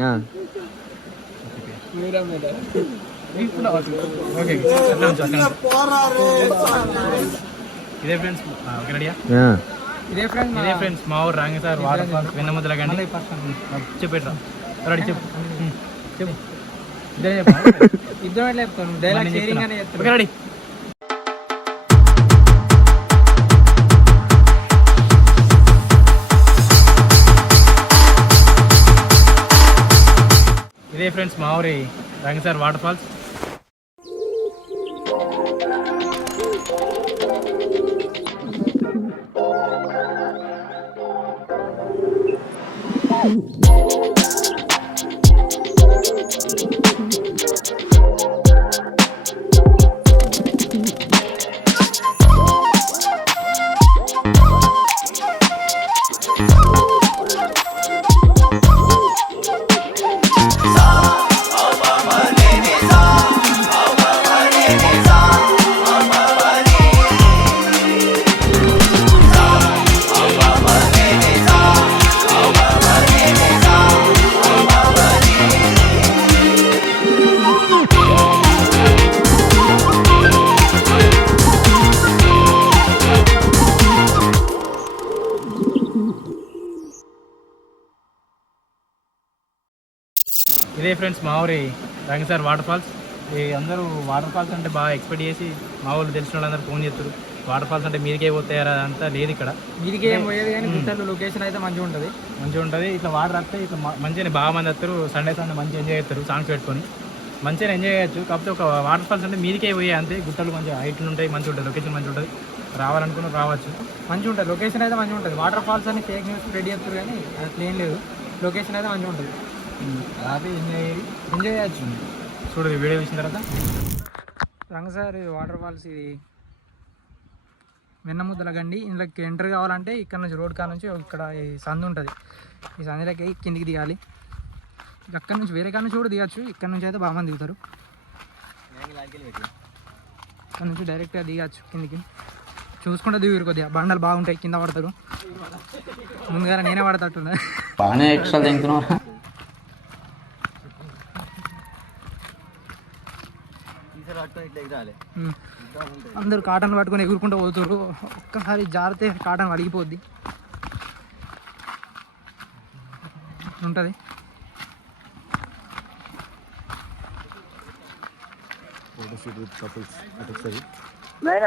ఆ. ఓకే ఇదే friends okay రెడీయా. ఇదే ఫ్రెండ్ ఇదే ఫ్రెండ్స్ మా ఊరు రాంగి సార్ వాటర్ ఫాల్స్ వెన్నముద్దల కానీ చెప్పేట్రా. రెడీ చెప్పు. చెప్పు. ఇదే చెప్పు. ఇద్దరం ఎట్లా చెప్తాను డైలాగ్ షేరింగ్ అనే రెడీ. ఇదే ఫ్రెండ్స్ మా ఊరి రంగసార్ వాటర్ ఫాల్స్ ఇదే ఫ్రెండ్స్ మా ఊరి రంగ సార్ వాటర్ ఫాల్స్. ఈ అందరూ వాటర్ ఫాల్స్ అంటే బాగా ఎక్స్పెక్ట్ చేసి మా వాళ్ళు తెలిసిన వాళ్ళందరూ ఫోన్ చేస్తారు వాటర్ ఫాల్స్ అంటే మీదికే పోతాయారా అంతా లేదు ఇక్కడ. మీదికి ఏం పోయేది కానీ గుట్టలు లొకేషన్ అయితే మంచిగా ఉంటుంది. మంచిగా ఉంటుంది. ఇట్లా వాటర్ వస్తే ఇట్లా మంచిగా బాగా మంది వస్తారు సండే సండే మంచిగా ఎంజాయ్ చేస్తారు సాంగ్స్ పెట్టుకొని మంచిగా ఎంజాయ్ చేయొచ్చు. కాకపోతే ఒక వాటర్ ఫాల్స్ అంటే మీదికే పోయే అంతే. గుట్టలు మంచిగా హైట్లు ఉంటాయి మంచిగా ఉంటుంది లొకేషన్ మంచిగా ఉంటుంది. రావాలనుకున్న రావచ్చు. మంచిగా ఉంటుంది. లొకేషన్ అయితే మంచిగా ఉంటుంది. వాటర్ ఫాల్స్ అని ఫేక్ న్యూస్ స్ప్రెడ్ చేస్తారు కానీ అట్లా ఏం లేదు. లొకేషన్ అయితే మంచిగా ఉంటుంది. హ్యాపీ ఎంజాయ్ ఎంజాయ్ చేయొచ్చు. చూడు వీడియో చూసిన తర్వాత. రంగసారి వాటర్ ఫాల్స్ ఇది. వెన్నముద్దల గండి. ఇందులోకి ఎంటర్ కావాలంటే ఇక్కడ నుంచి రోడ్ కాడ నుంచి ఇక్కడ ఈ సందు ఉంటుంది. ఈ సందులోకి కిందికి దిగాలి. అక్కడ నుంచి వేరే కాడ నుంచి కూడా దిగచ్చు. ఇక్కడ నుంచి అయితే బాగా మంది దిగుతారు. ఇక్కడ నుంచి డైరెక్ట్గా దిగచ్చు కిందికి. చూసుకుంటే దిగురు కొద్దిగా. బండలు బాగుంటాయి కింద పడతారు. ముందుగా నేనే పడతట్టున్నా బాగానే ఎక్స్ట్రా తింటున్నావు అందరూ కాటన్ పట్టుకొని ఎగురుకుంటూ పోతున్నారు ఒక్కసారి జారితే కాటన్ వలిగిపోద్ది ఉంటుంది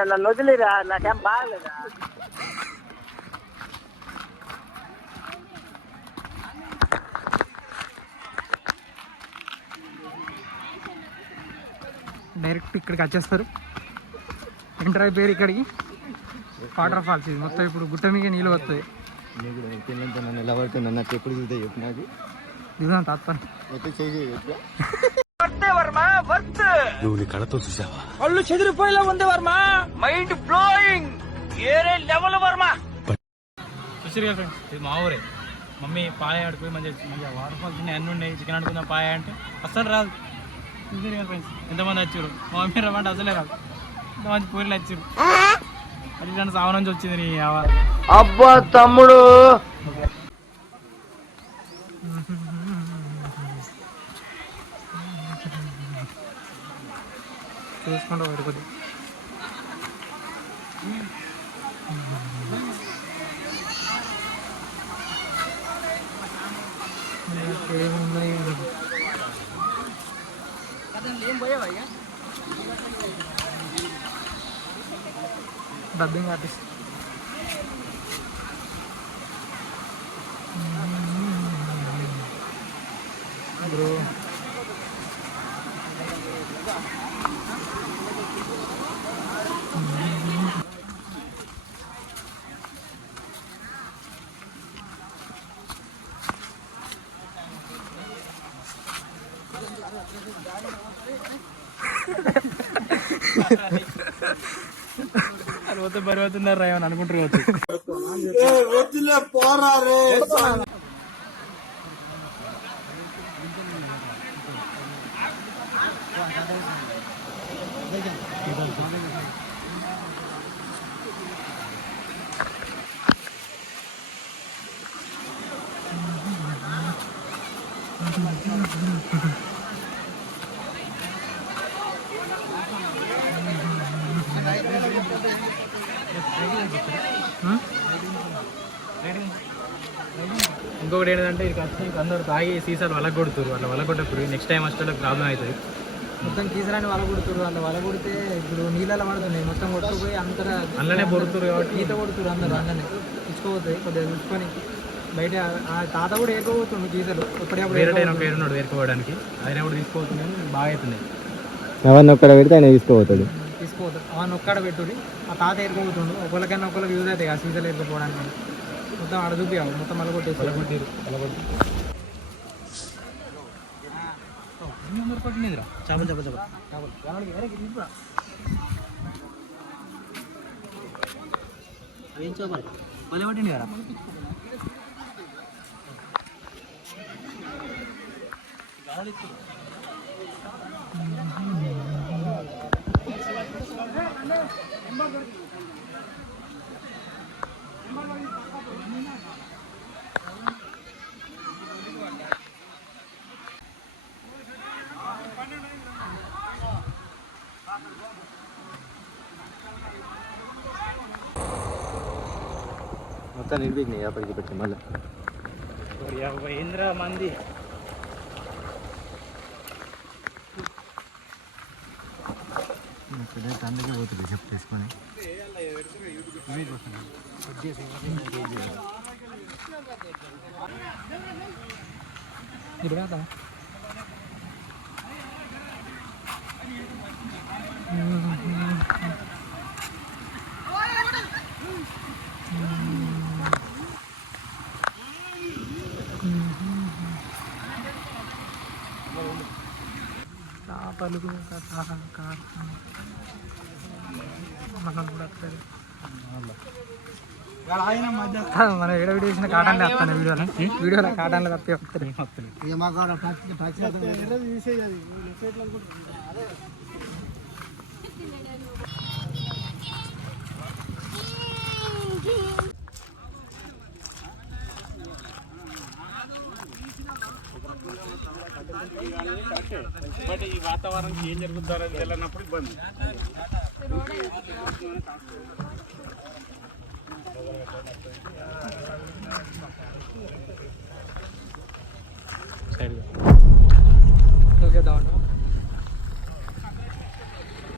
నన్ను వదిలేరా? నాకేం బాగలేదా? డైరెక్ట్ ఇక్కడికి వచ్చేస్తారు. ఎంటర్ అయిపోయారు ఇక్కడికి. వాటర్ ఫాల్స్ ఇది. మొత్తం ఇప్పుడు గుట్ట మీద నీళ్ళు వస్తుంది నన్ను ఎలా పడుతుంది నాకు ఎప్పుడు చూస్తే చెప్పు నాకు దిగుదాం చెదిరిపోయేలా ఉంది వర్మ. మైండ్ బ్లోయింగ్ ఏరే లెవెల్ వర్మ. చూసారు కదా ఫ్రెండ్స్ ఇది మా ఊరే. మమ్మీ పాయ ఆడుకుని మంచిగా మంచిగా వాటర్ ఫాల్స్ ఉన్నాయి అన్నీ ఉన్నాయి. చికెన్ ఆడుకుందాం పాయ అంటే అస్సలు రాదు. చూసారు కదా ఫ్రెండ్స్ ఎంతమంది వచ్చారు? మా మమ్మీ రమ్మంటే అసలే రాదు. ఎంతమంది పూరీలు వచ్చారు? అది సావ నుంచి వచ్చింది నీ అబ్బా తమ్ముడు! చూసుకుంటూ babi nggak habis bro Ha ha ha. పోతే బరి అవుతున్నారు ఏమని అనుకుంటారు కావచ్చు ఇంకొకటి ఏంటంటే ఇక వచ్చి అందరు తాగి సీసాలు వల కొడుతురు అట్లా వల కొట్టప్పుడు నెక్స్ట్ టైం వచ్చే ప్రాబ్లం అవుతుంది. మొత్తం కీసరాని వల కొడుతురు వాళ్ళు వల కొడితే ఇప్పుడు నీళ్ళలో పడుతున్నాయి. మొత్తం కొట్టుకుపోయి అంతటా అందులోనే బొరుతురు కాబట్టి. ఈత కొడుతురు అందరు అన్ననే ఇచ్చుకోపోతాయి కొద్దిగా చూసుకొని బయట ఆ తాత కూడా ఏకోపోతుండు గీతలు ఎప్పుడప్పుడు వేరే ఉన్నాడు వేరుకోవడానికి ఆయన కూడా తీసుకోవచ్చు బాగా అవుతున్నాయి ఎవరిని ఒక్కడ పెడితే ఆయన తీసుకోపోతాడు. తీసుకోవద్దు. ఆ నొక్కడ పెట్టుడి ఆ తాత ఏరుకోపోతుండు ఒకరికైనా ఒకరికి యూజ్ అవుతాయి ఆ సీజన్ ఏరుకోపోవడానికి. మొత్తం ఆడ చూపియావు మొత్తం కొట్టి పట్టినదిరా చేపలు చేపలు చేపలు. ఏం చేపలు? మళ్ళీ పట్టింది కదా? మొత్తం నిలిపినాయి అప్పటికి పెట్టి మళ్ళీ యాభై ఇంద్ర మంది అందుకే పోతుంది చెప్పు తీసుకొని. ఇప్పుడు కాదా కూడా వస్తుంది మన వీడియో వీడియో చేసిన కాటన్లే వస్తాను వీడియోలో వీడియోలో కాటన్లు తప్పి వస్తాయి బట్ ఈ వాతావరణం ఏం జరుగుతుందో తెలియనప్పుడు ఇబ్బంది ఓకే దాంట్లో